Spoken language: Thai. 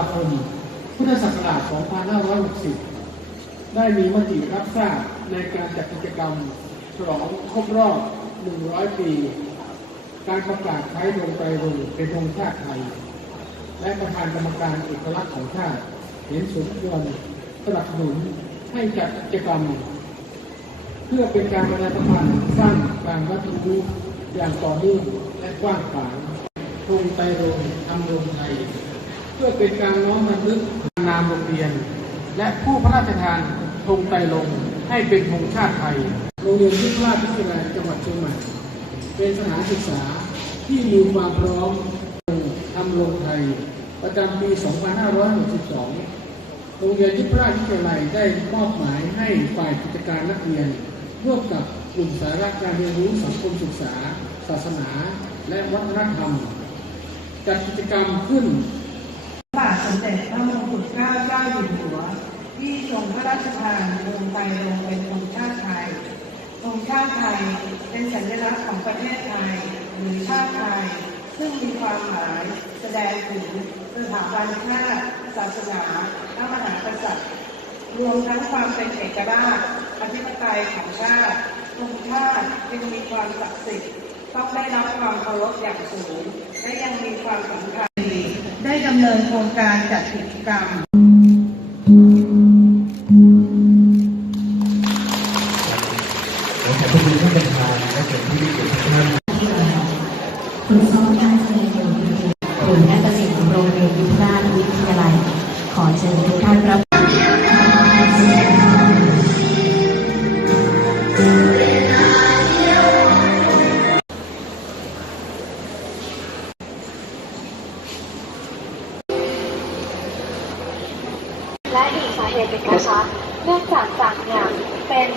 าคม พุทธศักราช 2510ได้มีมติรับทราบในการจัดกิจกรรมฉลองครบรอบ 100 ปี การประกาศใช้ธงไตรรงค์เป็นธงชาติไทย และประธานกรรมการเอกลักษณ์ของชาติเห็นสมควรสนับสนุนให้จัดกิจกรรม เพื่อเป็นการประชาสัมพันธ์สร้างการรับรู้อย่างต่อเนื่องและกว้างขวางธงไตรรงค์ทำรงไทย พื่อเป็นการน้อมรำลึกนามโรงเรียน และผู้พระราชทานธงไตรรงให้เป็นธงชาติไทย โรงเรียนยุพราชวิทยาลัยจังหวัดเชียงใหม่ เป็นสถานศึกษาที่มีความพร้อมทำโรงไทย ประจำปี 2562 โรงเรียนยุพราชวิทยาลัยได้มอบหมายให้ฝ่ายกิจการนักเรียนร่วมกับกลุ่มสาระการเรียนรู้สังคมศึกษา ศาสนา และวัฒนธรรม จัดกิจกรรมขึ้น มเด็จพระมงกุฎเกล้าเจ้าอยู่หัว ที่ทรงพระราชทานธงไตรรงเป็นธงชาติไทยธงชาติไทยเป็นสัญลักษณ์ของประเทศไทยหรือชาติไทย ซึ่งมีความหมายแสดงถึงสถาบันชาติศาสนาพระมหากษัตริย์ รวมทั้งความเป็นเอกราชอธิปไตยของชาติธงชาติจึงมีความศักดิ์สิทธิ์ต้องได้รับความเคารพอย่างสูง และยังมีความสำ นินโครงการจัดกิจกรรม ขอบคุณท่านประธานและเป็นผู้มีเกียรติทุกท่าคุณซ่อมท่านเสนอคุณนักเกษตรของโรงเรียนยุพราวิทยาลัย ขอเชิญทุกท่านรับ และอีกสาเหตุหนึ่งนะคะ เนื่องจากสักรเนี่ยเป็น